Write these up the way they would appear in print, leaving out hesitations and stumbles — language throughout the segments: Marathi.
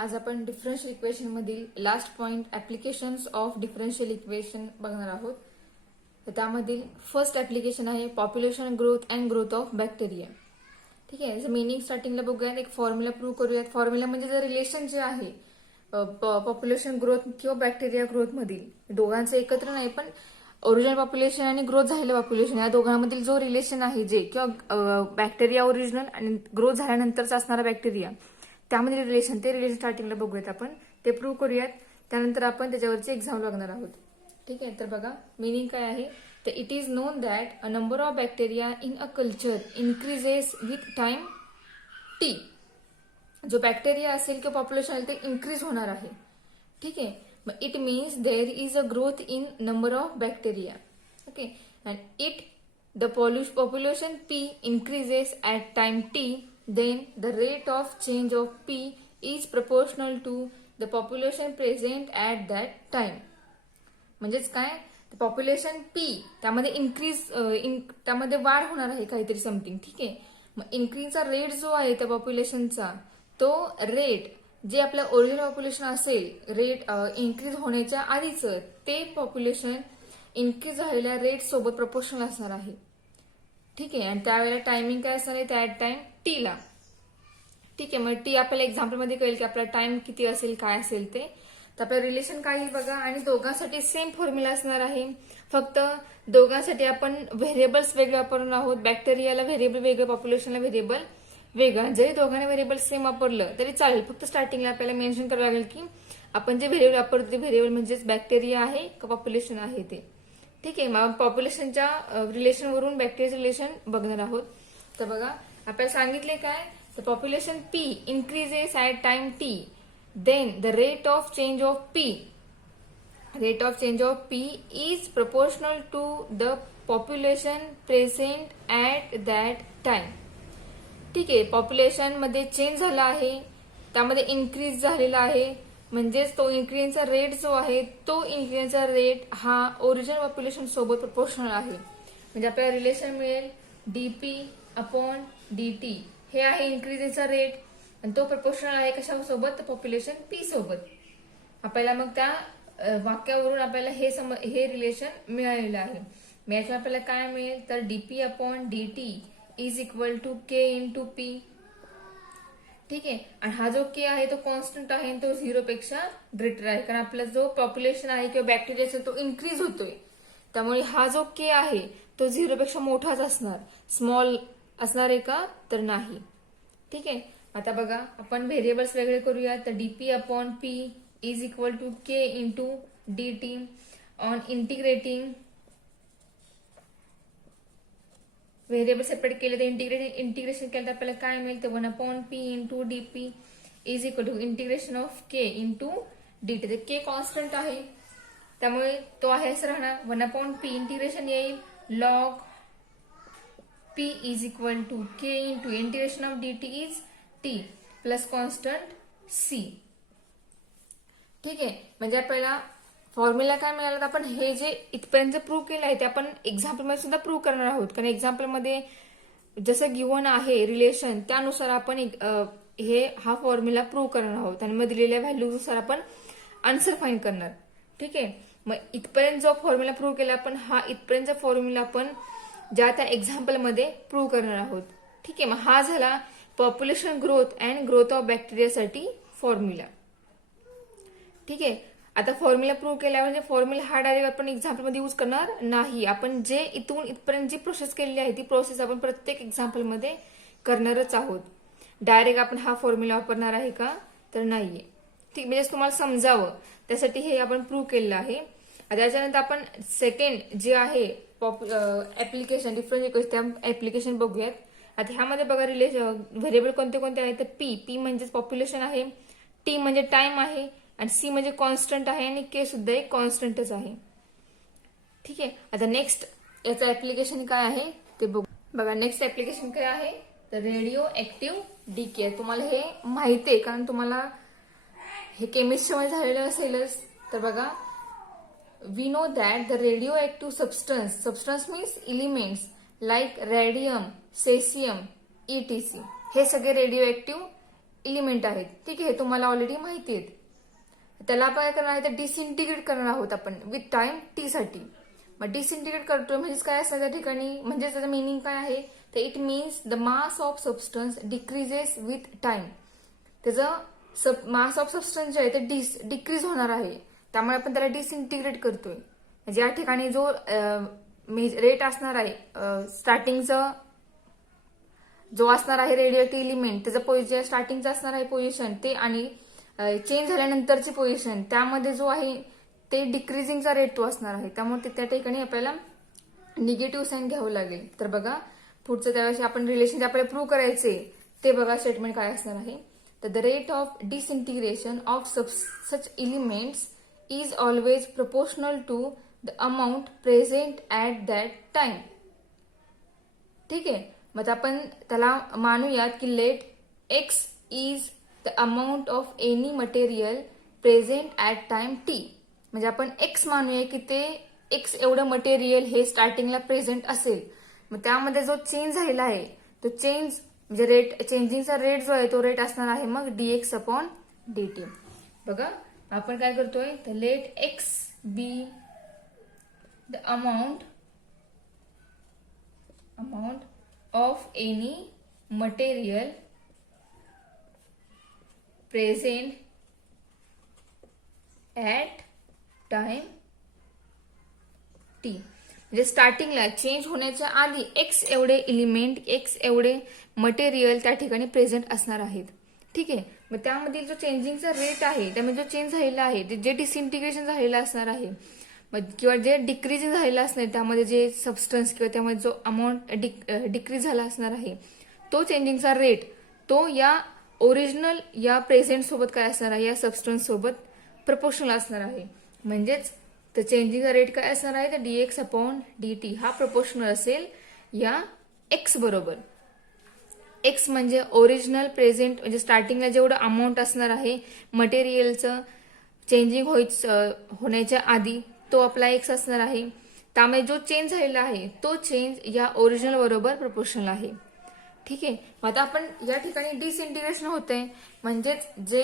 आज आपण डिफरन्शियल इक्वेशन मधील last point applications of differential equation बघणार आहोत. तर त्यामधील फर्स्ट ऍप्लिकेशन आहे population growth and growth of bacteria. ठीक आहे, मीनिंग स्टार्टिंगला बघूयात, एक फॉर्म्युला प्रूव्ह करूयात. फॉर्म्युला म्हणजे जर रिलेशन जे आहे पॉप्युलेशन ग्रोथ किंवा बॅक्टेरिया ग्रोथ मधील दोघांचं एकत्र नाही, पण ओरिजिनल पॉप्युलेशन आणि ग्रोथ झालेलं पॉप्युलेशन या दोघांमधील जो रिलेशन आहे जे किंवा बॅक्टेरिया ओरिजिनल आणि ग्रोथ झाल्यानंतरचा असणारा बॅक्टेरिया त्यामधील रिलेशन, ते रिलेशन स्टार्टिंगला बघूयात आपण, ते प्रूव्ह करूयात. त्यानंतर आपण त्याच्यावरची एक्झाम्पल बघणार आहोत. ठीक आहे, तर बघा मीनिंग काय आहे. तर it is non that a number of bacteria in a culture increases with time T. जो बॅक्टेरिया असेल किंवा पॉप्युलेशन असेल ते इन्क्रीज होणार आहे. ठीक आहे, मग it means there is a growth in number of bacteria. Okay, and it the population P increases at time T, then the rate of change of P is proportional to the population present at that time. म्हणजेच काय, पॉप्युलेशन P त्यामध्ये इन्क्रीज त्यामध्ये वाढ होणार आहे काहीतरी समथिंग. ठीक आहे, मग इन्क्रीजचा रेट जो आहे त्या पॉप्युलेशनचा, तो रेट जे आपलं ओरिजिनल पॉप्युलेशन असेल, रेट इन्क्रीज होण्याच्या आधीच ते पॉप्युलेशन इन्क्रीज झालेल्या रेट सोबत प्रपोर्शनल असणार आहे. ठीक आहे, आणि त्यावेळेला टायमिंग काय असणार आहे, त्या टाइम टी ला. ठीक आहे, मग टी आपल्याला एक्झाम्पल मध्ये कळेल की आपला टाइम किती असेल, काय असेल ते. तर आपलं रिलेशन काय येईल बघा, आणि दोघांसाठी सेम फॉर्म्युला असणार आहे. फक्त दोघांसाठी आपण व्हेरिएबल्स वेगळे वापरणार आहोत. बॅक्टेरियाला व्हेरिएबल वेगळं, पॉप्युलेशनला व्हेरिएबल वेगळं. जरी दोघांना व्हेरिएबल सेम वापरलं तरी चालेल, फक्त स्टार्टिंगला आपल्याला मेन्शन करावं लागेल की आपण जे व्हेरिएबल वापरतो ते व्हेरिएबल म्हणजेच बॅक्टेरिया आहे का पॉप्युलेशन आहे ते. ठीक आहे, मग पॉप्युलेशनच्या रिलेशनवरून बॅक्टेरियाचं रिलेशन बघणार आहोत. तर बघा आपल्याला सांगितले काय, तर population P increases at time T, then the rate of change of P is proportional to the population present at that time. ठीक आहे, पॉप्युलेशन मध्ये चेंज झाला आहे, त्यामध्ये इन्क्रीज झालेला आहे, म्हणजेच तो इन्क्रीजचा रेट जो आहे तो इन्क्रीजचा रेट हा ओरिजिनल पॉप्युलेशन सोबत प्रपोर्शनल आहे. म्हणजे आपल्याला रिलेशन मिळेल डीपी अपॉन डीटी, हे आहे इन्क्रीजचा रेट, आणि तो प्रपोर्शनल आहे कशासोबत, पॉप्युलेशन पी सोबत. आपल्याला मग त्या वाक्यावरून आपल्याला हे रिलेशन मिळालेलं आहे. मग याच्यात आपल्याला काय मिळेल, तर DP upon DT is equal to K into P. ठीक आहे, आणि हा जो के आहे तो कॉन्स्टंट आहे, तो 0 पेक्षा ग्रेटर आहे, कारण आपला जो पॉप्युलेशन आहे किंवा बॅक्टेरिया असेल तो इन्क्रीज होतोय. त्यामुळे हा जो के आहे तो 0 पेक्षा मोठाच असणार. स्मॉल असणार आहे का, तर नाही. ठीक आहे, आता बघा आपण व्हेरिएबल्स वेगळे करूया. तर DP upon P is equal to K into DT. On integrating variable separate केले तर इंटिग्रेशन केलं तर आपल्याला काय मिळेल, तर 1 upon P into DP is equal to integration of K into DT. तर के कॉन्स्टंट आहे त्यामुळे तो आहे असं राहणार. 1 अपॉन पी इंटिग्रेशन येईल log P is equal to K into integration of DT is T plus constant C. ठीक आहे, म्हणजे आपल्याला फॉर्म्युला काय मिळाला, तर आपण हे जे इथपर्यंत प्रूव्ह केलं आहे ते आपण एक्झाम्पल मध्ये सुद्धा प्रूव्ह करणार आहोत. कारण एक्झाम्पल मध्ये जसं गिव्हन आहे रिलेशन त्यानुसार आपण हा फॉर्म्युला प्रूव्ह करणार आहोत, आणि मग दिलेल्या व्हॅल्यूनुसार आपण आन्सर फाइंड करणार. ठीक आहे, मग इथपर्यंत जो फॉर्म्युला प्रूव्ह केला आपण, हा इथपर्यंतचा फॉर्म्युला आपण ज्या त्या एक्झाम्पल मध्ये प्रूव्ह करणार आहोत. ठीक आहे, मग हा झाला population growth and growth of बॅक्टेरियासाठी फॉर्म्युला. ठीक आहे, आता फॉर्म्युला प्रूव्ह केल्यावर म्हणजे फॉर्म्युला हा डायरेक्ट आपण एक्झाम्पल मध्ये यूज करणार नाही. आपण जे इथून इथपर्यंत जी प्रोसेस केलेली आहे ती प्रोसेस आपण प्रत्येक एक्झाम्पल मध्ये करणारच आहोत. डायरेक्ट आपण हा फॉर्म्युला वापरणार आहे का, तर नाहीये. ठीक, म्हणजे तुम्हाला समजावं त्यासाठी हे आपण प्रूव्ह केलेलं आहे. त्याच्यानंतर आपण सेकंड जे आहे ऍप्लिकेशन डिफरन्स त्या ऍप्लिकेशन बघूयात. आता ह्यामध्ये बघा व्हेरिएबल कोणते कोणते आहेत, तर पी म्हणजे पॉप्युलेशन आहे, टी म्हणजे टाइम आहे, आणि सी म्हणजे कॉन्स्टंट आहे, आणि के सुद्धा एक कॉन्स्टंटच आहे. ठीक आहे, आता नेक्स्ट याचं ऍप्लिकेशन काय आहे ते बघा. नेक्स्ट ऍप्लिकेशन काय आहे, तर रेडिओ ऍक्टिव्ह डीके. तुम्हाला हे माहिती आहे कारण तुम्हाला हे केमिस्ट्रीमध्ये झालेलं असेलच. तर बघा, we know that the radioactive substance means elements like radium, caesium, ETC हे सगळे रेडिओ ऍक्टिव्ह एलिमेंट आहेत. ठीक आहे, तुम्हाला ऑलरेडी माहिती आहेत. त्याला आपण काय करणार आहे तर डिसइंटिग्रेट करणार आहोत आपण विथ टाइम टी साठी. मग डिसइंटिग्रेट करतोय म्हणजे काय असणार त्या ठिकाणी, म्हणजे त्याचं मिनिंग काय आहे तर it means the mass of substance decreases with time. त्याचं मास ऑफ सबस्टन्स जे आहे ते डिक्रीज होणार आहे, त्यामुळे आपण त्याला डिसइंटिग्रेट करतोय. म्हणजे या ठिकाणी जो रेट असणार आहे स्टार्टिंगचं जो असणार आहे रेडिओएक्टिव्ह एलिमेंट त्याचं स्टार्टिंगचं असणार आहे पोझिशन ते आणि चेंज झाल्यानंतरची पोझिशन त्यामध्ये जो आहे ते डिक्रीजिंगचा रेट तो असणार आहे. त्यामुळे त्या ठिकाणी आपल्याला निगेटिव्ह साईन घ्यावं लागेल. तर बघा पुढचं त्यावेळेस आपण रिलेशन आपल्याला प्रूव्ह करायचे ते बघा स्टेटमेंट काय असणार आहे. तर the rate of disintegration of such elements is always proportional to the amount present at that time. ठीक आहे, मग आपण त्याला मानूयात की let x is the amount of any material present at time t. म्हणजे आपण एक्स मानूया की ते एक्स एवढं मटेरियल हे स्टार्टिंगला प्रेझेंट असेल. मग त्यामध्ये जो चेंज झालेला आहे तो चेंज म्हणजे रेट चेंजिंगचा रेट जो आहे तो रेट असणार आहे मग dx अपॉन dt. बघा आपण काय करतोय तर let X be the amount of any material present at time t. म्हणजे स्टार्टिंगला चेंज होण्याच्या आधी एक्स एवढे एलिमेंट एक्स एवढे मटेरियल त्या ठिकाणी प्रेझेंट असणार आहेत. ठीक आहे, मग त्यामधील जो चेंजिंगचा रेट आहे त्यामध्ये जो चेंज झालेला आहे जे डिसइंटिग्रेशन झालेलं असणार आहे किंवा जे डिक्रीजिंग झालेलं असणार त्यामध्ये जे सबस्टन्स किंवा त्यामध्ये जो अमाऊंट डिक्रीज झाला असणार आहे तो चेंजिंगचा रेट तो या ओरिजिनल या प्रेझेंट सोबत काय असणार आहे या सबस्टन्स सोबत प्रपोर्शनल असणार आहे. म्हणजेच तर चेंजिंगचा रेट काय असणार आहे तर dx अपॉन dt हा प्रपोर्शनल असेल या एक्स बरोबर. एक्स म्हणजे ओरिजिनल प्रेझेंट म्हणजे स्टार्टिंगला जेवढं अमाऊंट असणार आहे मटेरियलचं चेंजिंग होण्याच्या आधी तो आपला एक्स असणार आहे. त्यामुळे जो चेंज झालेला आहे तो चेंज या ओरिजिनल बरोबर प्रपोर्शनल आहे. ठीक आहे, मग आता आपण या ठिकाणी डिसइंटिग्रेशन होतंय म्हणजेच जे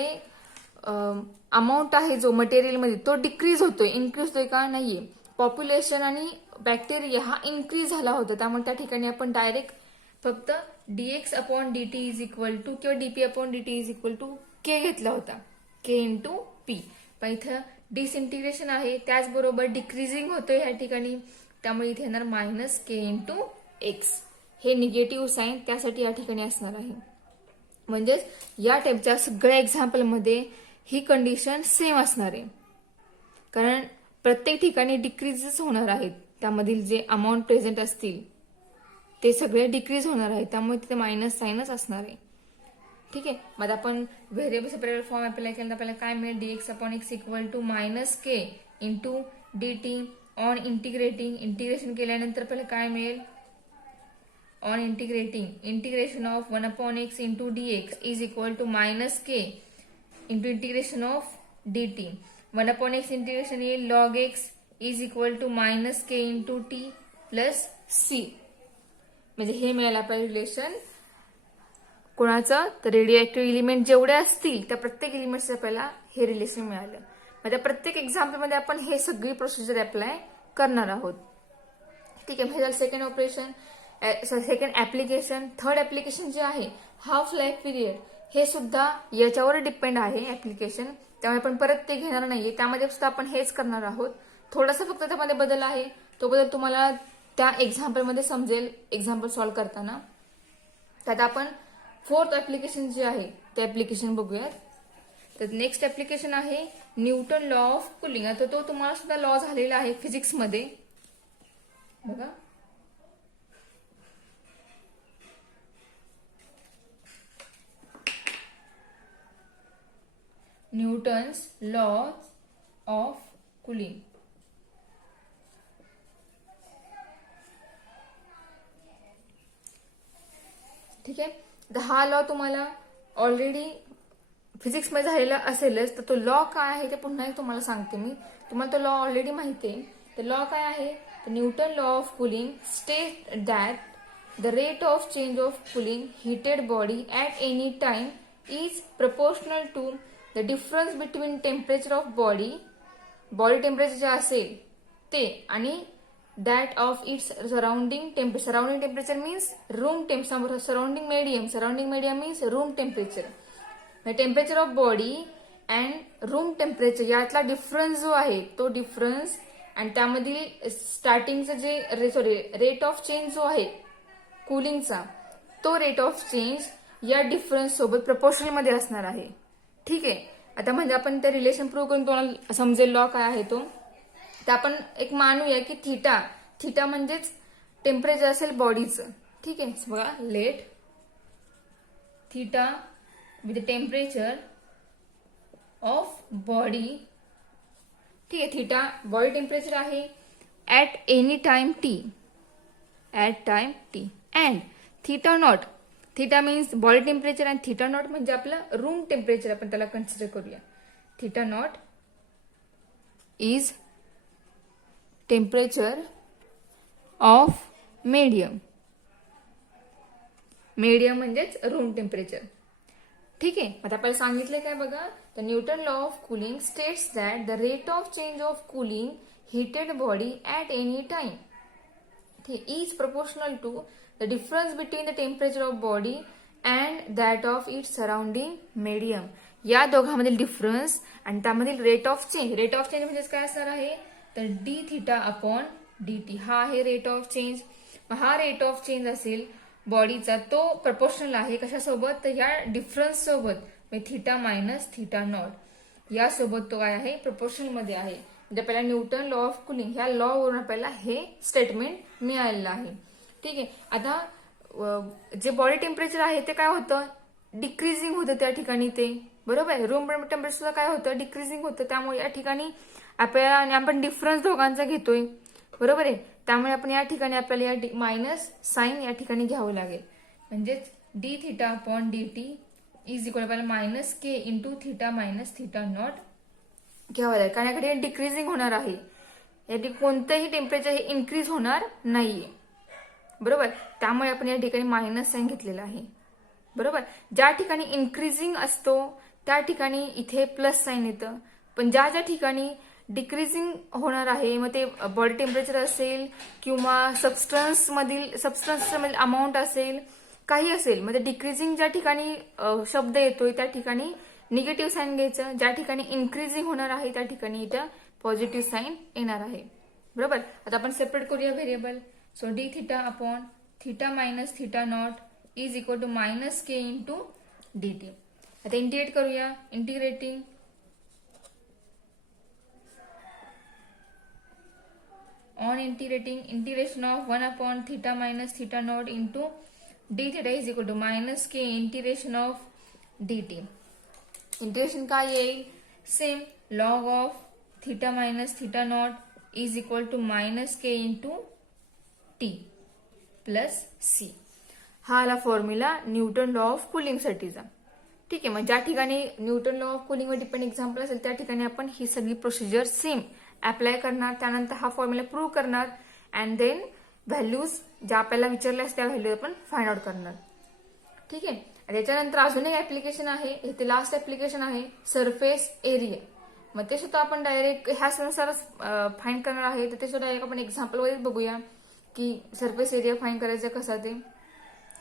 अमाऊंट आहे जो मटेरियलमध्ये तो डिक्रीज होतोय इन्क्रीज होतोय का नाहीये. पॉप्युलेशन आणि बॅक्टेरिया हा इन्क्रीज झाला होता त्यामुळे त्या ठिकाणी आपण डायरेक्ट फक्त dx upon dt is equal to किंवा dp upon dt is equal to k घेतला होता k इंटू p. पण इथं डिसइंटिग्रेशन आहे त्याचबरोबर डिक्रीजिंग होतोय या ठिकाणी त्यामुळे इथे येणार मायनस के इंटू एक्स. हे निगेटिव्ह साईन त्यासाठी या ठिकाणी असणार आहे. म्हणजेच या टाईपच्या सगळ्या एक्झाम्पलमध्ये ही कंडिशन सेम असणार आहे कारण प्रत्येक ठिकाणी डिक्रीजच होणार आहेत. त्यामधील जे अमाऊंट प्रेझेंट असतील ते सगळे डिक्रीज होणार आहेत त्यामुळे तिथे मायनस साईनच असणार आहे. ठीक आहे, मग आपण व्हेरिएबल सेपरेट फॉर्म अप्लाय केला तर आपल्याला काय मिळेल dx upon x equal to minus K into dt on integration केल्यानंतर आपल्याला काय मिळेल on integration of 1 upon x into dx is equal to minus K into integration of dt. 1 upon x integration येईल log x is equal to minus K into t plus c. म्हणजे हे मिळालं आपल्याला रिलेशन कोणाचं तर रेडिओएक्टिव्ह एलिमेंट जेवढे असतील त्या प्रत्येक एलिमेंटचं आपल्याला हे रिलेशन मिळालं. म्हणजे प्रत्येक एक्झाम्पलमध्ये आपण हे सगळी प्रोसिजर अप्लाय करणार आहोत. ठीक आहे, हे झालं second operation second application. Third application जे आहे हाफ लाईफ पिरियड हे सुद्धा याच्यावर डिपेंड आहे ऍप्लिकेशन त्यामुळे आपण परत ते घेणार नाहीये त्यामध्ये सुद्धा आपण हेच करणार आहोत. थोडासा फक्त त्यामध्ये बदल आहे तो बदल तुम्हाला त्या एक्झाम्पलमध्ये समजेल एक्झाम्पल सॉल्व्ह करताना. त्यात आपण फोर्थ ऍप्लिकेशन जे आहे ते ऍप्लिकेशन बघूयात. तर नेक्स्ट ऍप्लिकेशन आहे न्यूटन लॉ ऑफ कुलिंग. आता तो तुम्हाला सुद्धा लॉ झालेला आहे फिजिक्समध्ये बघा. Newton's law of cooling. ठीक आहे, तर हा लॉ तुम्हाला ऑलरेडी फिजिक्समध्ये झालेला असेलच तर तो लॉ काय आहे ते पुन्हा एक तुम्हाला सांगते मी. तुम्हाला तो लॉ ऑलरेडी माहिती आहे. तर लॉ काय आहे तर Newton law of cooling state that the rate of change of cooling heated body at any time is proportional to the difference between temperature of body temperature जे असेल ते आणि that of its surrounding temperature means room surrounding medium means room temperature temperature of body and room temperature यातला डिफरन्स जो आहे तो डिफरन्स आणि त्यामधील स्टार्टिंगचं जे रेट ऑफ चेंज जो आहे कुलिंगचा तो रेट ऑफ चेंज या डिफरन्स सोबत प्रपोर्शनल मध्ये असणार आहे. ठीक आहे. आता म्हणजे आपण ते रिलेशन प्रूव्ह करून तुम्हाला समजेल लॉ काय आहे तो. तर आपण एक मानूया की थिटा म्हणजेच टेम्परेचर असेल बॉडीचं. ठीक आहे. बघा let theta with temperature of body. ठीक आहे. थिटा बॉडी टेम्परेचर आहे at any time T and theta not. Theta means body temperature आणि थिटा नॉट म्हणजे आपलं रूम टेम्परेचर आपण त्याला कन्सिडर करूया. Theta not is temperature of medium म्हणजेच रूम टेम्परेचर. ठीक आहे. आता आपल्याला सांगितलं काय बघा. The Newton law of cooling states that the rate of change of cooling heated body at any time is proportional to the difference between the temperature of body and that of its surrounding medium. या दोघांमधील डिफरन्स आणि त्यामधील रेट ऑफ चेंज म्हणजे काय असणार आहे तर D theta upon d T हा आहे रेट ऑफ चेंज. हा रेट ऑफ चेंज असेल बॉडीचा तो प्रपोर्शनल आहे कशासोबत तर या डिफरन्स सोबत थिटा मायनस थिटा नॉट यासोबत तो काय आहे प्रपोर्शनल मध्ये आहे. म्हणजे आपल्याला न्यूटन लॉ ऑफ कुलिंग ह्या लॉ वरून आपल्याला हे स्टेटमेंट मिळालेलं आहे. ठीक आहे. आता जे बॉडी टेम्परेचर आहे ते काय होतं डिक्रीजिंग होतं त्या ठिकाणी ते बरोबर आहे. रूम टेम्परेचर सुद्धा काय होतं डिक्रीजिंग होतं. त्यामुळे या ठिकाणी आपल्याला आणि आपण डिफरन्स दोघांचा घेतोय बरोबर आहे. त्यामुळे आपण या ठिकाणी आपल्याला या मायनस साइन या ठिकाणी घ्यावं लागेल. म्हणजेच d theta upon d t is equal आपल्याला मायनस के into theta minus theta naught घ्यावं लागेल. कारण याकडे डिक्रीजिंग होणार आहे. याठी कोणतंही टेम्परेचर हे इन्क्रीज होणार नाहीये बरोबर. त्यामुळे आपण या ठिकाणी मायनस साइन घेतलेला आहे बरोबर. ज्या ठिकाणी इन्क्रीजिंग असतो त्या ठिकाणी इथे प्लस साइन येतं. पण ज्या ठिकाणी डिक्रीजिंग होणार आहे मग ते बॉडी टेम्परेचर असेल किंवा सबस्टन्स मधील अमाऊंट असेल काही असेल म्हणजे डिक्रीजिंग ज्या ठिकाणी शब्द येतोय त्या ठिकाणी निगेटिव्ह साइन घ्यायचं. ज्या ठिकाणी इन्क्रीजिंग होणार आहे त्या ठिकाणी इथं पॉझिटिव्ह साइन येणार आहे बरोबर. आता आपण सेपरेट करूया variable. So D theta upon theta minus theta not is equal to minus K into D T. आता इंटिग्रेट करूया. Integrating on integration of 1 upon theta minus theta naught into d theta is equal to minus k integration of dt. Integration काय येईल same log of theta minus theta naught is equal to minus k into t plus c. हा आला formula Newton law of cooling साठीचा. ठीक आहे. मग ज्या ठिकाणी न्यूटन लॉ ऑफ कुलिंग वर डिपेंड एक्झाम्पल असेल त्या ठिकाणी आपण ही सगळी प्रोसिजर सेम अप्लाय करणार. त्यानंतर हा फॉर्म्युला प्रूव्ह करणार अँड देन व्हॅल्यूज ज्या आपल्याला विचारल्या त्या व्हॅल्यू आपण फाइंड आउट करणार. ठीक आहे. त्याच्यानंतर अजून एक ऍप्लिकेशन आहे. इथे लास्ट ऍप्लिकेशन आहे सरफेस एरिया. मग ते सुद्धा आपण डायरेक्ट ह्यानुसारच फाइंड करणार आहे. तर ते सुद्धा एक आपण एक्झाम्पल वरच बघूया की सरफेस एरिया फाइंड करायचा कसा ते.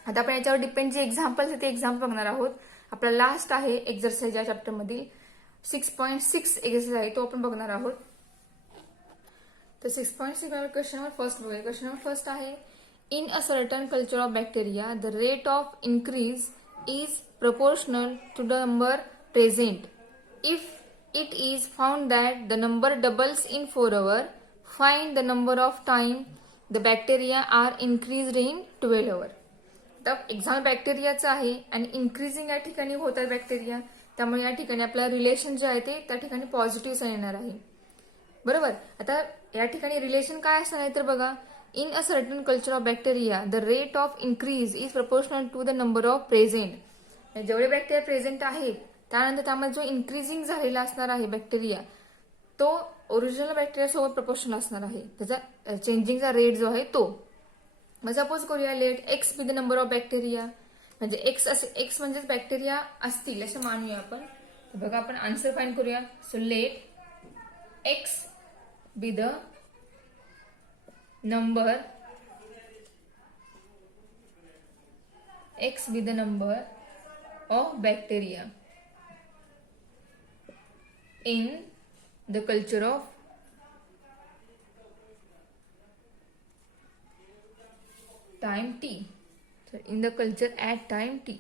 आता आपण याच्यावर डिपेंड जे एक्झाम्पल्स आहे ते एक्झाम्पल बघणार आहोत. आपला लास्ट आहे एक्झरसाइज या चॅप्टर मधील 6.6 एक्झरसाइज आहे तो आपण बघणार आहोत. तर 6.6 क्वेश्चन नंबर फर्स्ट बघूया. क्वेश्चन नंबर फर्स्ट आहे in a certain culture of bacteria the rate of increase is proportional to the number present. If it is found that the number doubles in 4 hours, find the number of time the bacteria are increased in 12 hours. तर एक्झाम्पल बॅक्टेरियाचं आहे आणि इन्क्रीजिंग या ठिकाणी होतात बॅक्टेरिया. त्यामुळे या ठिकाणी आपला रिलेशन जे आहे ते त्या ठिकाणी पॉझिटिव्ह साइन येणार आहे बरोबर. आता या ठिकाणी रिलेशन काय असणार आहे तर बघा in a certain culture of bacteria the rate of increase is proportional to the number of present. जेवढे बॅक्टेरिया प्रेझेंट आहेत त्यानंतर त्यामध्ये जो इन्क्रीजिंग झालेला असणार आहे बॅक्टेरिया तो ओरिजिनल बॅक्टेरिया सोबत प्रपोर्शनल असणार आहे. त्याचा चेंजिंगचा रेट जो आहे तो. मग सपोज करूया let X be the number of bacteria. म्हणजे एक्स म्हणजेच बॅक्टेरिया असतील असं मानूया आपण. तर बघा आपण आन्सर फाइंड करूया. So let X be the number of bacteria in the culture of time t. So in the culture at time t.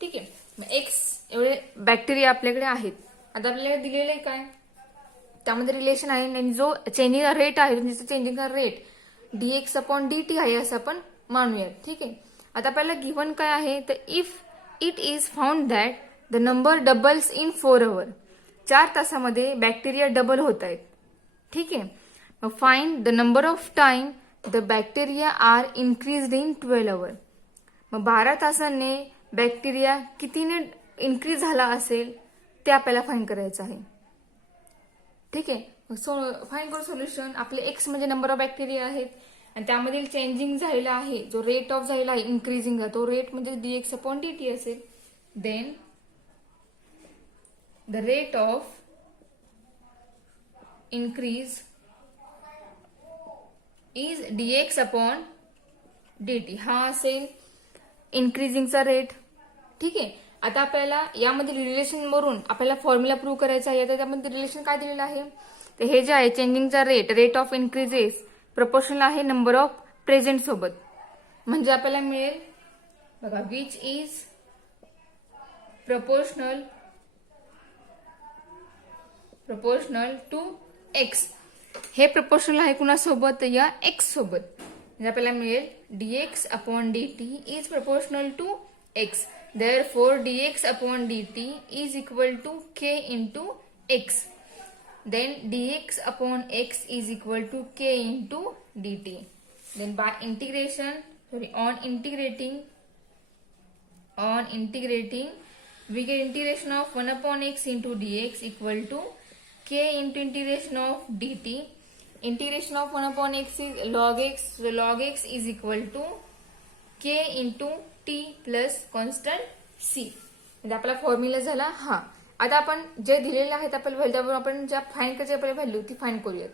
ठीक आहे. मग एक्स एवढे बॅक्टेरिया आपल्याकडे आहेत. आता आपल्याला दिलेलं आहे काय, त्यामध्ये रिलेशन आहे आणि जो चेंजिंग रेट आहे म्हणजे changing rate dx upon dt आहे असं आपण मानूयात. ठीक आहे. आता आपल्याला गिव्हन काय आहे, तर if it is found that the number doubles in 4 hours, 4 तासामध्ये बॅक्टेरिया डबल होत आहेत. ठीक आहे. मग find the number of time the bacteria are increased in 12 hours. मग 12 तासांनी बॅक्टेरिया कितीने इन्क्रीज झाला असेल ते आपल्याला फाइंड करायचं आहे. ठीक आहे. फाइंड करू सोल्युशन. आपले एक्स म्हणजे नंबर ऑफ बॅक्टेरिया आहेत आणि त्यामधील चेंजिंग झालेला आहे, जो रेट ऑफ झालेला आहे इन्क्रीजिंग, तो रेट म्हणजे dx अपॉन dt असेल. Then the rate of increase is dx upon dt. हा असेल इन्क्रीजिंगचा रेट. ठीक आहे. आता आपल्याला यामध्ये रिलेशन वरून आपल्याला फॉर्म्युला प्रूव्ह करायचा आहे. तर त्यामध्ये रिलेशन काय दिलेलं आहे, तर हे जे आहे चेंजिंगचा रेट ऑफ इन्क्रीजेस प्रपोर्शनल आहे नंबर ऑफ प्रेझेंट सोबत. म्हणजे आपल्याला मिळेल बघा which is proportional to X. हे प्रपोर्शनल आहे कुणासोबत, या एक्स सोबत. म्हणजे आपल्याला मिळेल dx upon dt is proportional to X. Therefore, dx upon dt is equal to k into x. Then dx upon x is equal to k into dt. Then by integration, on integrating, we get integration of 1 upon x into dx equal to k into integration of dt. Integration of 1 upon x is log x. So log x is equal to k into t plus constant c. म्हणजे आपला फॉर्म्युला झाला हा. आता आपण जे दिलेले आहेत आपल्याला व्हॅल्यू, त्यावर आपण ज्या फाइंड करायची आपल्याला व्हॅल्यू ती फाइंड करूयात.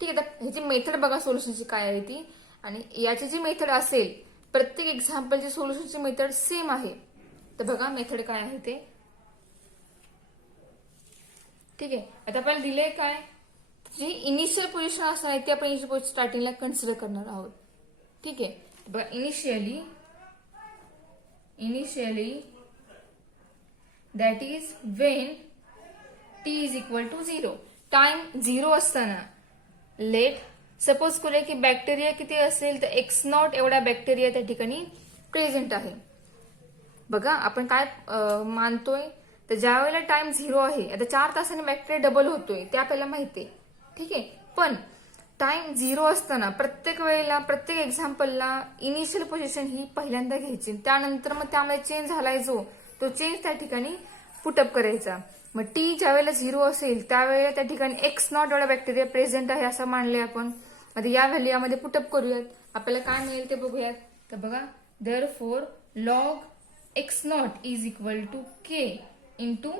ठीक आहे. तर ह्याची मेथड बघा सोल्युशनची काय आहे ती, आणि याची जी मेथड असेल प्रत्येक एक्झाम्पलची सोल्युशनची मेथड सेम आहे. तर बघा मेथड काय आहे ते. ठीक आहे. आता आपल्याला दिले काय, जी इनिशियल पोझिशन असणार आहे ती आपण इनिशियल स्टार्टिंगला कन्सिडर करणार आहोत. ठीक आहे. बघा initially that is when t is equal to 0. Time 0 असताना लेट सपोज करूया की बॅक्टेरिया किती असेल, तर x0 एवढा बॅक्टेरिया त्या ठिकाणी प्रेझेंट आहे. बघा आपण काय मानतोय, तर ज्या वेळेला टाइम 0 आहे, आता 4 तासाने बॅक्टेरिया डबल होतोय ते आपल्याला माहिती आहे. ठीक आहे. पण टाइम 0 असताना प्रत्येक वेळेला प्रत्येक एक्झाम्पलला इनिशियल पोझिशन ही पहिल्यांदा घ्यायची, त्यानंतर मग त्यामध्ये चेंज झालाय जो तो चेंज त्या ठिकाणी पुटअप करायचा. मग टी ज्या वेळेला 0 असेल त्यावेळेला त्या ठिकाणी x0 एवढा बॅक्टेरिया प्रेझेंट आहे असं मानले आपण. आता या व्हॅल्यू यामध्ये पुटअप करूयात, आपल्याला काय मिळेल ते बघूयात. तर बघा therefore log x0 is equal to k into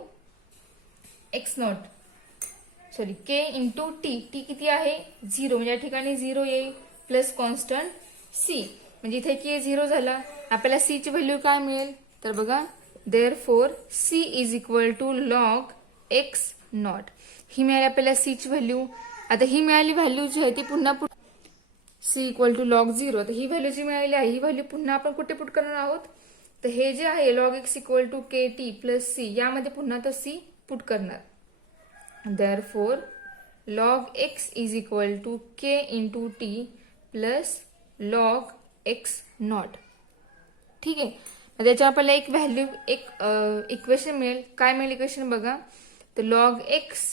x0 sorry k into T. T किती आहे 0, म्हणजे या ठिकाणी 0 येईल प्लस कॉन्स्टंट c. म्हणजे इथे k 0 झाला. आपल्याला c ची व्हॅल्यू काय मिळेल, तर बघा therefore c is equal to log x0. ही मिळाली आपल्याला c ची व्हॅल्यू. आता ही मिळाली व्हॅल्यू जी आहे ती पुन्हा c इक्वल टू log 0. तर ही व्हॅल्यू जी मिळाली आहे ही व्हॅल्यू पुन्हा आपण कुठे पुट करणार आहोत, तर हे जे आहे log x equal to kt plus c यामध्ये पुन्हा तो c पुट करणार. Therefore log x is equal to k into t plus log x0. ठीक आहे. त्याच्यावर आपल्याला एक व्हॅल्यू एक इक्वेशन मिळेल. काय मिळेल इक्वेशन बघा, तर log x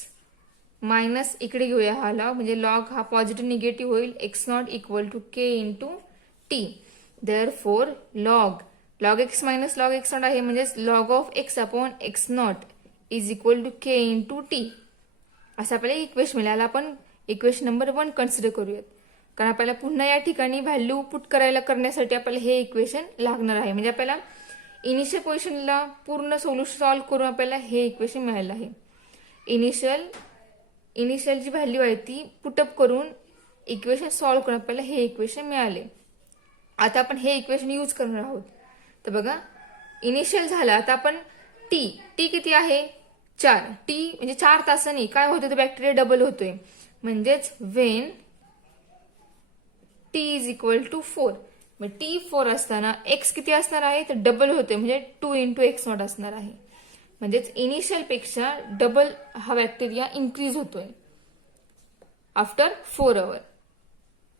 मायनस इकडे घेऊया हा लॉग, म्हणजे लॉग हा पॉझिटिव्ह निगेटिव्ह होईल. x0 equal to k into t. Therefore log x minus log x0 आहे, म्हणजेच log of x upon x0 is equal to k into t. असं आपल्याला इक्वेशन मिळालं. आपण इक्वेशन नंबर 1 कन्सिडर करूयात. कारण आपल्याला पुन्हा या ठिकाणी व्हॅल्यू पुट करण्यासाठी आपल्याला हे इक्वेशन लागणार आहे. म्हणजे आपल्याला इनिशियल पोझिशनला पूर्ण सोल्युशन सॉल्व्ह करून आपल्याला हे इक्वेशन मिळालं आहे. इनिशियल जी व्हॅल्यू आहे ती पुटअप करून इक्वेशन सॉल्व्ह करून आपल्याला हे इक्वेशन मिळाले. आता आपण हे इक्वेशन यूज करणार आहोत. तर बघा इनिशियल झालं. आता आपण टी किती आहे 4. टी म्हणजे 4 तासांनी काय होतं तर बॅक्टेरिया डबल होतोय. म्हणजेच when t is equal to 4. मग टी 4 असताना एक्स किती असणार आहे तर डबल होते म्हणजे 2 इंटू एक्स नॉट असणार आहे. म्हणजेच इनिशियल पेक्षा डबल हा बॅक्टेरिया इन्क्रीज होतोय आफ्टर 4 आवर.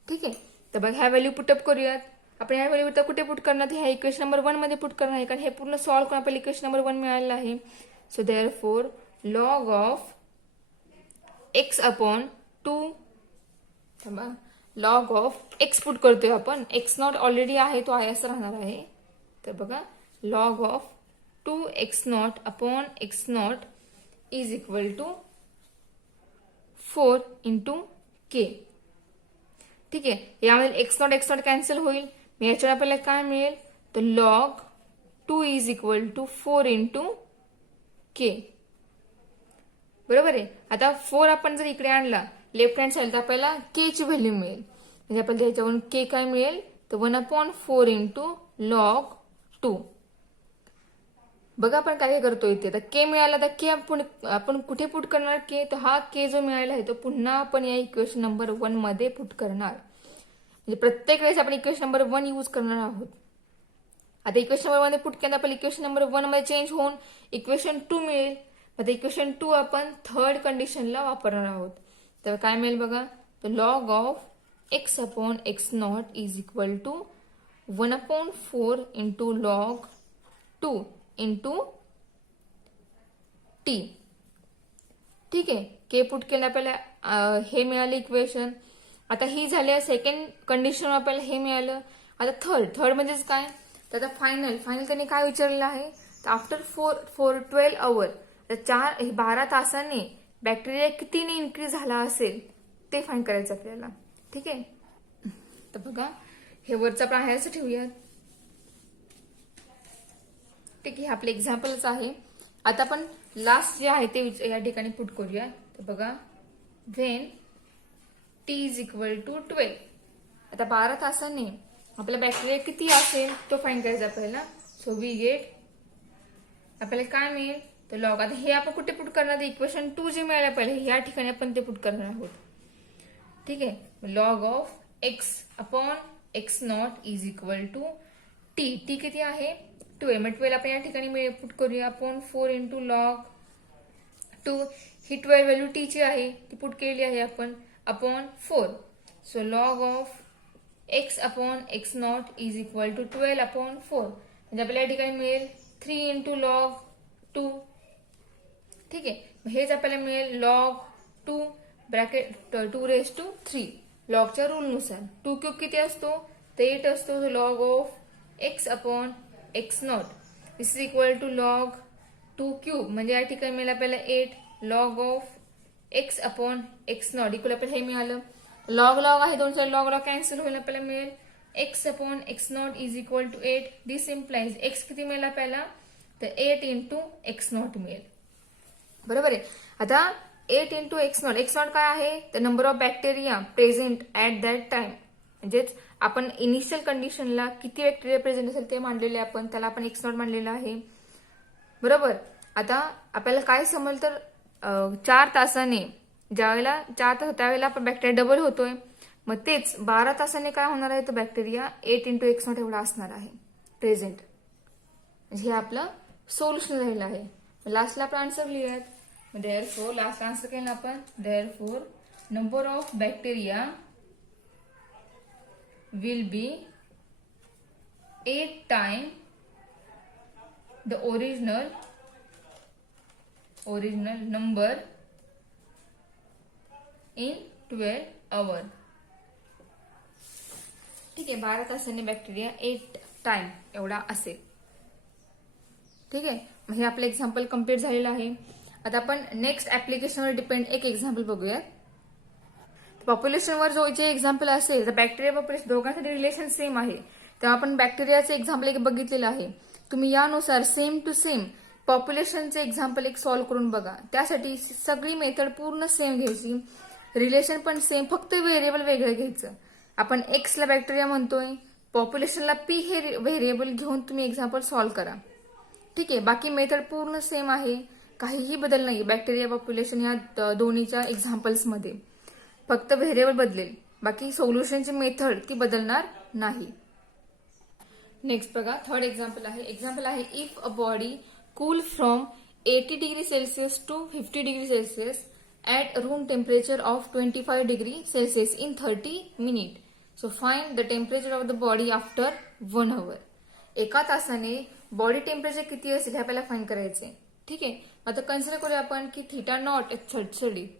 ठीक आहे. तर बघ ह्या व्हॅल्यू पुटअप करूयात. आपण ह्या व्हॅल्यू कुठे पुट करणार ह्या इक्वेशन नंबर 1 मध्ये पुट करणार आहे कारण हे पूर्ण सॉल्व्ह करून आपल्याला इक्वेशन नंबर 1 मिळालेलं आहे. So therefore log of x upon 2 log of x put करतोय आपण. एक्स नॉट ऑलरेडी आहे तो आहे असं राहणार आहे. तर बघा log of 2 x naught upon x not is equal to 4 into k. ठीक आहे. यामध्ये एक्स नॉट कॅन्सल होईल. याच्यावर आपल्याला काय मिळेल तर log 2 is equal to 4 into k. बरोबर आहे. आता 4 आपण जर इकडे आणला लेफ्ट हँड साईड तर आपल्याला के ची व्हॅल्यू मिळेल. म्हणजे आपल्याला त्याच्यावरून के काय मिळेल तर 1/4 इंटू लॉग 2. बघा आपण काय करतोय इथे. तर के मिळाला तर के आपण कुठे पुट करणार के तर हा के जो मिळाला आहे तो पुन्हा आपण या इक्वेशन नंबर 1 मध्ये पुट करणार. म्हणजे प्रत्येक वेळेस आपण इक्वेशन नंबर 1 यूज करणार आहोत. आता इक्वेशन नंबर 1 मध्ये पुट केलं आपल्याला इक्वेशन नंबर 1 मध्ये चेंज होऊन इक्वेशन 2 मिळेल. आता इक्वेशन 2 आपण थर्ड कंडिशनला वापरणार आहोत. तर काय मिळेल बघा तर log of x upon x not is equal to 1/4 into log 2 into t. ठीक आहे. के पुट केलं आपल्याला हे मिळालं इक्वेशन. आता ही झाली सेकंड कंडिशन आपल्याला हे मिळालं. आता थर्ड म्हणजेच काय तर आता फायनल त्यांनी काय विचारलेलं आहे तर आफ्टर 12 आवर तर 12 तासाने बॅक्टेरिया कितीने इन्क्रीज झाला असेल ते फाइंड करायचं आपल्याला. ठीक आहे. तर बघा हे वरचं आपण आहे असं ठेवूयात. ठीक आहे. आपलं एक्झाम्पलच आहे. आता आपण लास्ट जे आहे ते या ठिकाणी पुट करूया. तर बघा when t is equal to 12. आता 12 तासांनी आपला बॅक्टेरिया किती असेल तो फाइंड करायचा आपल्याला. सो वी गेट आपल्याला काय मिळेल तर लॉग. आता हे आपण कुठे पुट करणार इक्वेशन 2 जे मिळालं पहिले या ठिकाणी आपण ते पुट करणार आहोत. ठीक आहे. Log of x upon x not is equal to t किती आहे 12. मग 12 आपण या ठिकाणी पुट करूया अपॉन 4 इंटू लॉग 2. ही 12 व्हॅल्यू टी ची आहे ती पुट केली आहे आपण upon 4. So log of x upon x not is equal to 12/4. म्हणजे आपल्याला या ठिकाणी मिळेल 3 इंटू लॉग 2. ठीक आहे. हेच आपल्याला मिळेल लॉग 2 ब्रॅकेट 2⁻³ लॉगच्या रूलनुसार. 2 क्यूब किती असतो तर 8 असतो. Log of x upon x not is equal to log 2 cube म्हणजे या ठिकाणी मिळेल आपल्याला 8. Log of x upon x not equal आपल्याला हे मिळालं. लॉग आहे दोन साईड लॉग कॅन्सल होईल आपल्याला मिळेल x upon x not is equal to 8. This implies x किती मिळेल आपल्याला तर 8 इंटू एक्स नॉट मिळेल. बरोबर आहे. आता 8 इंटू एक्स नॉट काय आहे तर number of bacteria present at that time. म्हणजेच आपण इनिशियल कंडिशनला किती बॅक्टेरिया प्रेझेंट असेल ते मांडलेले आपण त्याला आपण एक्स नॉट मांडलेलं आहे. बरोबर. आता आपल्याला काय समजलं तर 4 तासाने ज्यावेळेला 4 तास त्यावेळेला आपण बॅक्टेरिया डबल होतोय. मग तेच 12 तासाने काय होणार आहे तर बॅक्टेरिया 8 इंटू एक्स नॉट एवढा असणार आहे प्रेझेंट. म्हणजे हे आपलं सोल्युशन राहिलं आहे. लास्टला आपण आन्सर लिहूयात. देअरफॉर लास्ट आन्सर केलं आपण. Therefore number of bacteria will be 8 times the original number in 12 hours. ठीक आहे. 12 तासांनी बॅक्टेरिया 8 टाइम एवढा असेल. ठीक आहे. हे आपलं एक्झाम्पल कम्प्लीट झालेलं आहे. आता आपण नेक्स्ट ऍप्लिकेशनवर डिपेंड एक एक्झाम्पल बघूयात. पॉप्युलेशनवर जो जे एक्झाम्पल असेल तर बॅक्टेरिया पॉप्युलेशन दोघांसाठी रिलेशन सेम आहे, तेव्हा आपण बॅक्टेरियाचे एक्झाम्पल एक बघितलेलं आहे. तुम्ही यानुसार सेम टू सेम पॉप्युलेशनचे एक्झाम्पल एक सॉल्व्ह करून बघा. त्यासाठी सगळी मेथड पूर्ण सेम घ्यायची, रिलेशन पण सेम, फक्त व्हेरिएबल वेगळं घ्यायचं. आपण एक्सला बॅक्टेरिया म्हणतोय, पॉप्युलेशनला पी हे व्हेरिएबल घेऊन तुम्ही एक्झाम्पल सॉल्व्ह करा. ठीक आहे, बाकी मेथड पूर्ण सेम आहे, काहीही बदल नाही बॅक्टेरिया पॉप्युलेशन या दोन्हीच्या एक्झाम्पल्समध्ये. फक्त व्हेरिएबल बदलेल, बाकी सोल्युशनची मेथड ती बदलणार नाही. नेक्स्ट बघा, थर्ड एक्झाम्पल आहे if a body cool from 80 degree Celsius to 50 degree Celsius at room temperature of 25 degree Celsius in 30 minute. So find the temperature of the body after 1 hour. एका तासाने बॉडी टेम्परेचर किती असेल हे आपल्याला फाइंड करायचे. ठीक आहे, आता कन्सिडर करूया आपण की theta not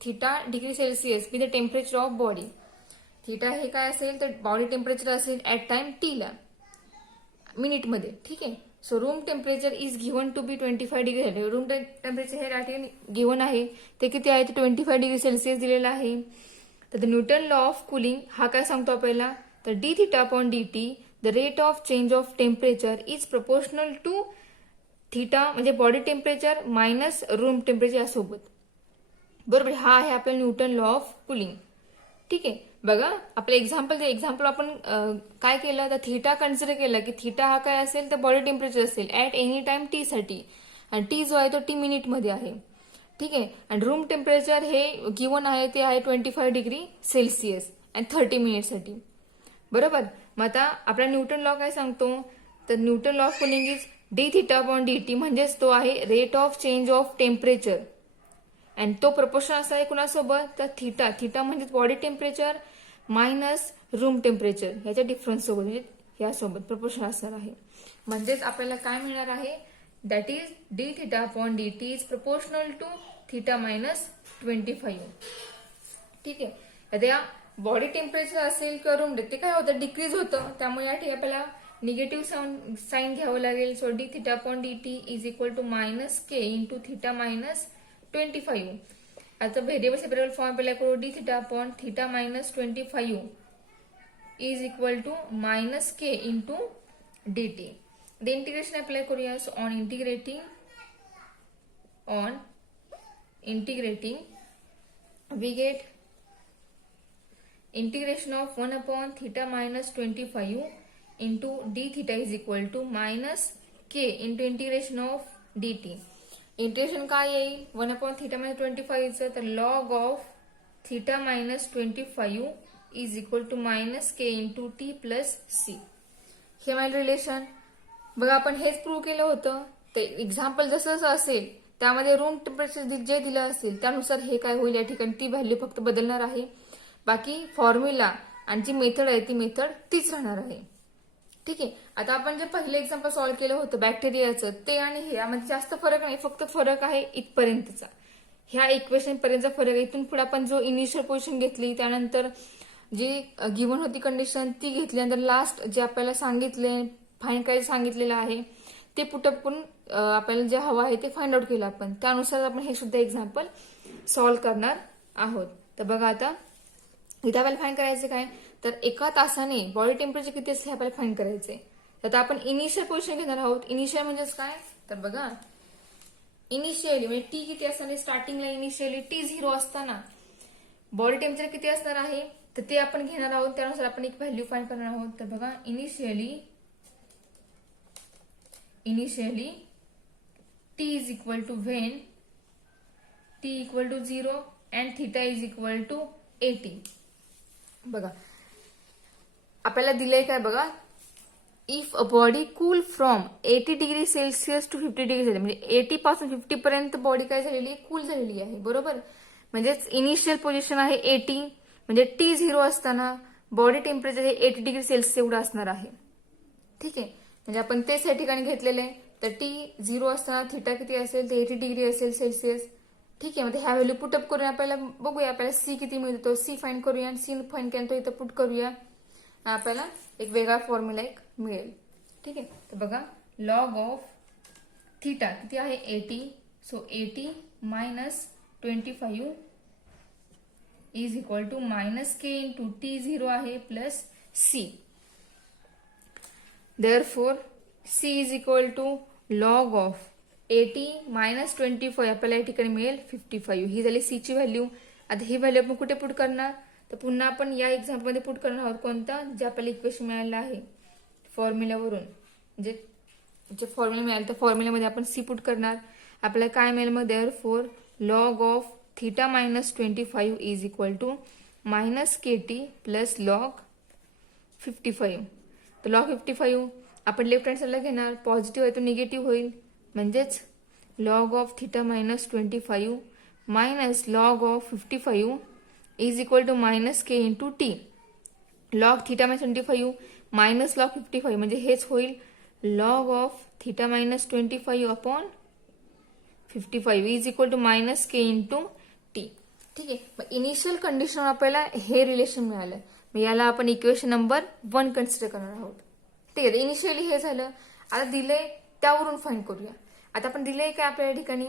theta degree Celsius with the temperature of body. Theta हे काय असेल तर बॉडी टेम्परेचर असेल ऍट टाइम टी ला, मिनिटमध्ये. ठीक आहे, so room temperature is given to be 25 degree Celsius. Room temperature हे राठी गिव्हन आहे, ते किती आहे, ते 25 डिग्री सेल्सिअस दिलेलं आहे. तर the Newton law of cooling हा काय सांगतो आपल्याला, तर d theta upon d t the rate of change of temperature is proportional to theta, म्हणजे body temperature minus room temperature यासोबत. बरोबर, हा आहे आपला न्यूटन लॉ ऑफ कुलिंग. ठीक आहे, बघा आपलं एक्झाम्पल आपण काय केलं, तर थीटा कन्सिडर केलं की थीटा हा काय असेल तर बॉडी टेम्परेचर असेल ऍट एनी टाइम टी साठी, आणि टी जो आहे तो टी मिनिटमध्ये आहे. ठीक आहे, आणि रूम टेम्परेचर हे गिव्हन आहे ते आहे 25 डिग्री सेल्सिअस अँड 30 मिनिटसाठी. बरोबर, मग आता आपला न्यूटन लॉ काय सांगतो, तर Newton law of cooling is d theta upon d T, म्हणजेच तो आहे rate of change of temperature, आणि तो प्रपोर्शन असा आहे कुणासोबत, तर थीटा म्हणजे body temperature minus room temperature ह्याच्या डिफरन्स सोबत, म्हणजे यासोबत प्रपोर्शन असणार आहे. म्हणजेच आपल्याला काय मिळणार आहे, that is d theta upon d t is proportional to theta minus 25. ठीक आहे, आता या बॉडी टेम्परेचर असेल किंवा रूम ते काय होतं, डिक्रीज होतं, त्यामुळे या ठिकाणी आपल्याला निगेटिव्ह साईन घ्यावं लागेल. So d theta upon d t is equal to minus K into theta minus 25. आता व्हेरिएबल सेपरेबल फॉर्म अप्लाय करू, d theta upon theta minus 25 is equal to minus K into D t. The integration apply करूया. So on integrating we get integration of 1 upon theta minus 25 into d theta is equal to minus K into integration of d t. Integration काय येईल, 1 अपॉन थीटा मायनस 25चं, तर log of theta minus 25 is equal to minus K into t plus c. हे माझं रिलेशन बघा, आपण हेच प्रूव्ह केलं होतं. ते एक्झाम्पल जसं जसं असेल त्यामध्ये रूम टेम्परेचर जे दिलं असेल त्यानुसार हे काय होईल, या ठिकाणी ती व्हॅल्यू फक्त बदलणार आहे. बाकी फॉर्म्युला आणि जी मेथड आहे ती मेथड तीच राहणार आहे. ठीक आहे, आता आपण जे पहिले एक्झाम्पल सॉल्व्ह केलं होतं बॅक्टेरियाचं, ते आणि हे यामध्ये जास्त फरक नाही, फक्त फरक आहे इथपर्यंतचा, ह्या इक्वेशन पर्यंतचा फरक आहे. इथून पुढे आपण जो इनिशियल पोझिशन घेतली, त्यानंतर जी गिव्हन होती कंडिशन ती घेतली, नंतर लास्ट जे आपल्याला सांगितले फाइंड करायचं सांगितलेलं आहे ते पुटअप करून आपल्याला जे हवं आहे ते फाइंड आउट केलं आपण. त्यानुसार आपण हे सुद्धा एक्झाम्पल सॉल्व्ह करणार आहोत. तर बघा, आता इथं आपल्याला फाइंड करायचं काय, तर एका तासाने बॉडी टेम्परेचर किती असले आपल्याला फाइंड करायचंय. आता आपण इनिशियल पोझिशन घेणार आहोत. इनिशियल म्हणजेच काय, तर बघा इनिशियली म्हणजे टी किती असताना, स्टार्टिंगला इनिशियली टी 0 असताना बॉडी टेम्परेचर किती असणार आहे, तर ते आपण घेणार आहोत. त्यानुसार आपण एक व्हॅल्यू फाइंड करणार आहोत. तर बघा, initially t is equal to when t equal to 0 and theta is equal to 80. बघा आपल्याला दिलंय काय, बघा if a body cool from 80 degree Celsius to 50 degree Celsius, म्हणजे 80 पासून 50 पर्यंत बॉडी काय झालेली आहे, कूल झालेली आहे. बरोबर, म्हणजेच इनिशियल पोझिशन आहे 80, म्हणजे टी 0 असताना बॉडी टेम्परेचर हे 80 डिग्री सेल्सिअस एवढं असणार आहे. ठीक आहे, म्हणजे आपण तेच या ठिकाणी घेतलेलं आहे. तर टी 0 असताना थीटा किती असेल, तर 80 डिग्री असेल सेल्सिअस. ठीक आहे, म्हणजे ह्या व्हॅल्यू पुटअप करूया, आपल्याला बघूया आपल्याला सी किती मिळतो, सी फाइंड करूया, आणि सी फाइंड केला तो इथं पुट करूया, आपल्याला एक वेगळा फॉर्म्युला एक मिळेल. ठीक आहे, तर बघा लॉग ऑफ थीटा किती आहे 80, so 80 minus 25 is equal to minus K into t 0 आहे plus c. Therefore, C is equal to log of 80 minus 25 आपल्याला या ठिकाणी मिळेल 55. ही झाली C ची व्हॅल्यू. आता ही व्हॅल्यू आपण कुठे पुट करणार, तर पुन्हा आपण या एक्झाम्पल मध्ये पुट करणार आहोत. कोणता, जे आपल्याला इक्वेशन मिळालेलं आहे फॉर्म्युल्यावरून, जे फॉर्म्युला मिळालं त्या फॉर्म्युल्यामध्ये आपण C पुट करणार. आपल्याला काय मिळेल मग, therefore log of theta minus 25 is equal to minus kt plus log 55. तर लॉग 55 आपण लेफ्ट हँड साईडला घेणार, पॉझिटिव्ह आहे तो निगेटिव्ह होईल, म्हणजेच log of theta minus 25 minus log of 55 is equal to minus K into t. Log theta minus 25 minus log 55 म्हणजे हेच होईल log of theta minus 25 upon 55 is equal to minus K into t. ठीक आहे, मग इनिशियल कंडिशन आपल्याला हे रिलेशन मिळालं. याला आपण इक्वेशन नंबर 1 कन्सिडर करणार आहोत. ठीक आहे, इनिशियली हे झालं. आता दिलंय त्यावरून फाइंड करूया. आता आपण दिलंय काय आपल्या ठिकाणी,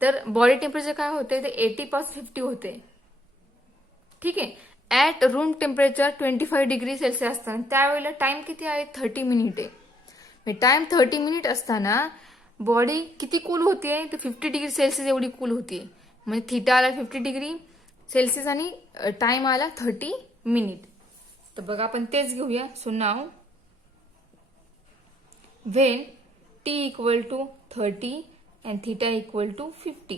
तर बॉडी टेम्परेचर काय होते, तर 80 पासून 50 होते. ठीक आहे, at room temperature 25 degree Celsius असताना त्यावेळेला टाइम किती आहे, 30 मिनिट आहे. टाइम 30 मिनिट असताना बॉडी किती कूल होतीये, तर 50 डिग्री सेल्सिअस एवढी कूल होतीये. म्हणजे थिटा आला 50 डिग्री सेल्सिअस आणि टाइम आला 30 मिनिट. तर बघा आपण तेच घेऊया. So now when t equal to 30 and theta equal to 50,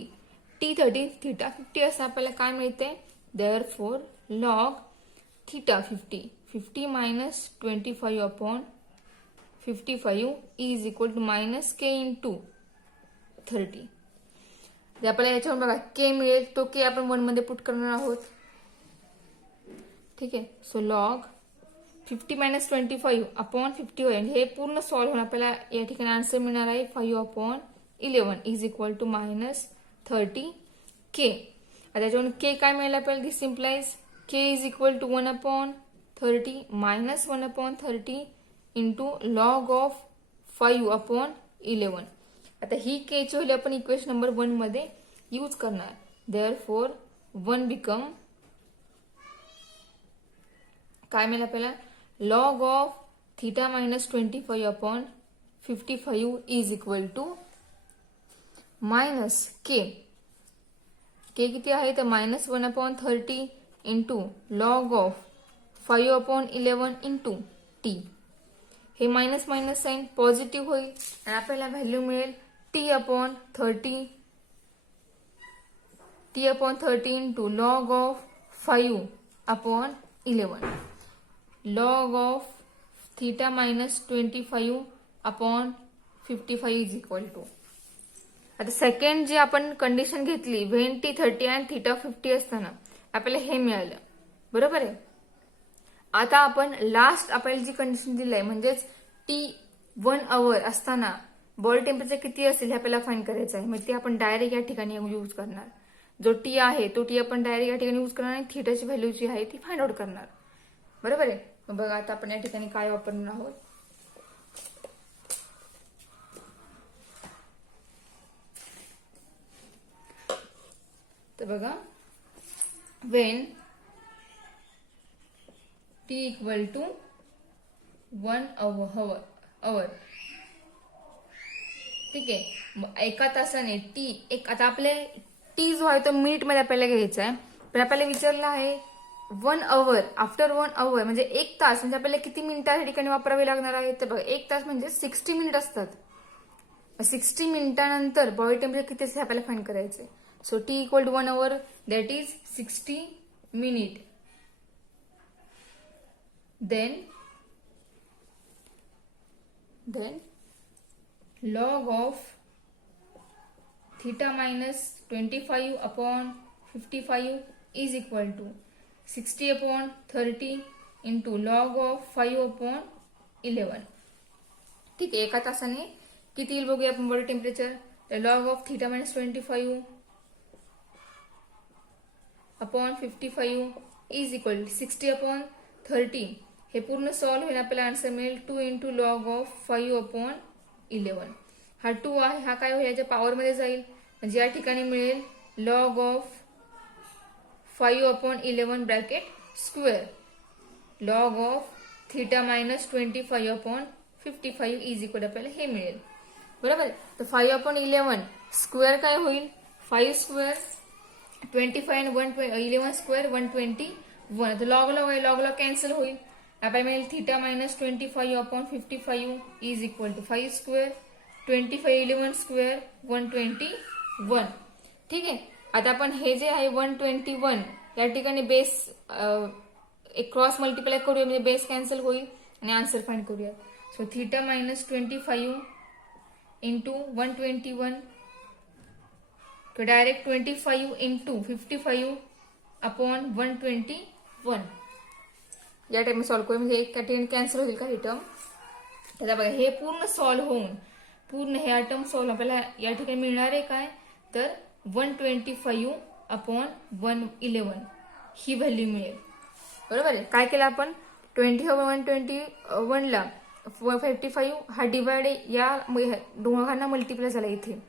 t 30 theta 50 असं आपल्याला काय मिळते, therefore log theta 50 minus 25 upon 55 is equal to minus k into 30. आपल्याला याच्यावर बघा k मिळेल, तो k आपण 1 मध्ये पुट करणार आहोत. ठीक आहे, सो लॉग 50 मायनस 25 अपॉन 50 होईल. हे पूर्ण सॉल्व्ह होऊन आपल्याला या ठिकाणी आन्सर मिळणार आहे 5 upon 11 is equal to minus 30 k. आता त्याच्यावरून के काय मिळालं आपल्याला, this simplifies k is equal to 1 upon 30 minus 1 upon 30 into log of 5 upon 11. आता ही के ची व्हॅल्यू आपण इक्वेशन नंबर 1 मध्ये यूज करणार. देअरफॉर 1 बिकम काय मिळेल आपल्याला, log of theta minus 25 upon 55 is equal to minus k. K किती आहे, तर minus 1 upon 30 into log of 5 upon 11 into t. हे मायनस मायनस साइन पॉझिटिव्ह होईल आणि आपल्याला व्हॅल्यू मिळेल t upon 30 into log of 5 upon 11. Log of theta minus 25 upon 55 is equal to. आता सेकंड जी आपण कंडिशन घेतली व्हेन टी 30 आणि थिटा 50 असताना आपल्याला हे मिळालं, बरोबर आहे. आता आपण लास्ट आपल्याला जी कंडिशन दिली आहे म्हणजेच टी 1 आवर असताना बॉडी टेम्परेचर किती असेल हे आपल्याला फाइंड करायचं आहे. मग ते आपण डायरेक्ट या ठिकाणी यूज करणार. जो टी आहे तो टी आपण डायरेक्ट या ठिकाणी यूज करणार आणि थिटाची व्हॅल्यू जी आहे ती फाइंड आउट करणार, बरोबर आहे. मग बघा आता आपण या ठिकाणी काय वापरणार आहोत. तर बघा वेन टी इक्वल टू 1 आवर. ठीक आहे, एका तासाने टी आता आपले टी जो आहे तो मिनिट मध्ये आपल्याला घ्यायचा आहे. पण आपल्याला विचारलं आहे 1 आवर, आफ्टर 1 आवर म्हणजे 1 तास, म्हणजे आपल्याला किती मिनिटं या ठिकाणी वापरावे लागणार आहे. तर बघा 1 तास म्हणजे 60 मिनिट असतात. 60 मिनिटानंतर बॉडी टेम्परेचर किती असते आपल्याला फाइंड करायचंय. So t equal to 1 hour that is 60 minute. then log of theta minus 25 upon 55 is equal to 60 upon 30 into log of 5 upon 11. ठीक आहे, एका तासाने किती येईल बघूया आपण बॉडी टेम्परेचर. तर log of theta minus 25 upon 55 is equal 60 upon 30. हे पूर्ण सॉल्व्ह होईल आपल्याला आन्सर मिळेल 2 इंटू लॉग ऑफ 5 अपॉन 11. हा 2 आहे, हा काय होईल याच्या पॉवर मध्ये जाईल म्हणजे या ठिकाणी मिळेल log of 5/11 bracket square log of theta minus 25/55 is equal आपल्याला हे मिळेल. बरोबर. तर 5/11 स्क्वेअर काय होईल 5 स्क्वेअर 25 आणि 11 स्क्वेअर 121. तर लॉग लॉग आहे लॉग लॉग कॅन्सल होईल. आपल्याला मिळेल theta minus 25/55 is equal to 5 square 25 11 square 121. ठीक आहे. आता आपण हे जे आहे 121 या ठिकाणी बेस एक क्रॉस मल्टिप्लाय करूया म्हणजे बेस कॅन्सल होईल आणि आन्सर फाइंड करूया. सो थिटा मायनस 25 इंटू 121 तो डायरेक्ट 25 इंटू 55 अपॉन 121 या टाइम सॉल्व्ह करू म्हणजे एक ठिकाणी कॅन्सल होईल काही टर्म. त्याला बघा हे पूर्ण सॉल्व्ह होऊन पूर्ण ह्या टर्म सॉल्व्ह आपल्याला या ठिकाणी मिळणार आहे काय तर 125 अपॉन 111 ही व्हॅल्यू मिळेल. बरोबर आहे. काय केलं आपण 121 ला 55 हा डिवाइड या दोघांना मल्टिप्लाय झाला इथे.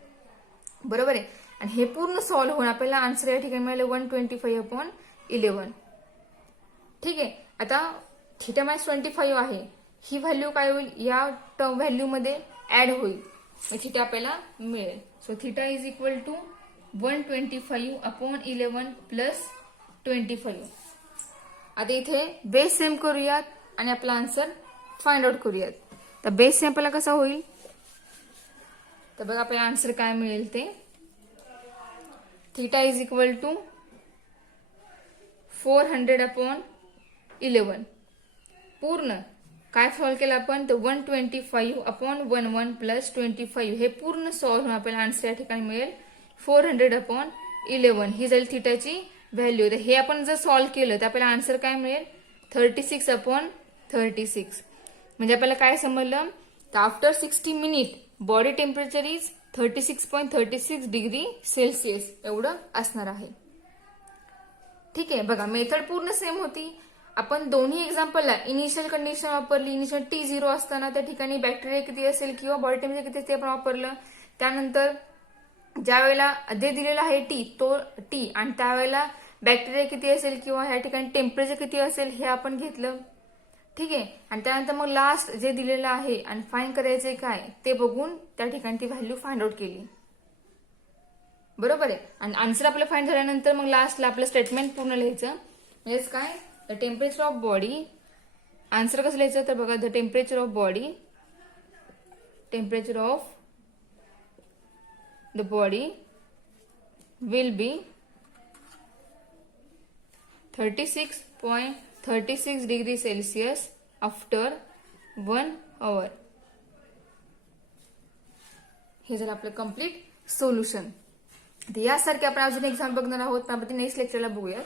बरोबर आहे. आणि हे पूर्ण सॉल्व्ह होऊन आपल्याला आन्सर या ठिकाणी मिळाले 125/11. ठीक आहे. आता थिटा मायनस 25 आहे ही व्हॅल्यू काय होईल या टर्म व्हॅल्यू मध्ये ऍड होईल थिटा आपल्याला मिळेल. So theta is equal to 125/11 plus 25. आता इथे बेस सेम करूयात आणि आपला आन्सर फाइंड आउट करूयात. तर बेस सेम आपल्याला कसा होईल तर बघा आपल्याला आन्सर काय मिळेल ते थिटा इज इक्वल टू 400/11 पूर्ण काय सॉल्व्ह केलं आपण तर 125/11 प्लस 25 हे पूर्ण सॉल्व्ह होऊन आपल्याला आन्सर या ठिकाणी मिळेल 400/11 ही जाईल थिटाची व्हॅल्यू. तर हे आपण जर सॉल्व्ह केलं तर आपल्याला आन्सर काय मिळेल 36/36 म्हणजे आपल्याला काय समजलं तर after 60 minute body temperature is 36.36 degree Celsius एवढं असणार आहे. ठीक आहे. बघा मेथड पूर्ण सेम होती. आपण दोन्ही एक्झाम्पलला इनिशियल कंडिशन वापरली. इनिशियल T0 असताना त्या ठिकाणी बॅक्टेरिया किती असेल किंवा बॉडी टेम्परेचर किती ते आपण वापरलं. त्यानंतर ज्या वेळेला जे दिलेला आहे तो T आणि त्यावेळेला बॅक्टेरिया किती असेल किंवा ह्या ठिकाणी टेम्परेचर किती असेल हे आपण घेतलं. ठीक आहे. आणि त्यानंतर मग लास्ट जे दिलेलं आहे आणि फाइंड करायचे काय ते बघून त्या ठिकाणी ती व्हॅल्यू फाइंड आउट केली. बरोबर आहे. आणि आन्सर आपलं फाइंड झाल्यानंतर मग लास्टला आपलं स्टेटमेंट पूर्ण लिहायचं म्हणजेच काय the temperature of body answer कसं लिहायचं तर बघा the temperature of body temperature of the body will be 36.36 degree Celsius after 1 hour. हे झालं आपलं कम्प्लीट सोल्युशन. यासारखे आपण अजून एक्झाम बघणार आहोत. त्यामध्ये नेक्स्ट लेक्चरला बघूयात.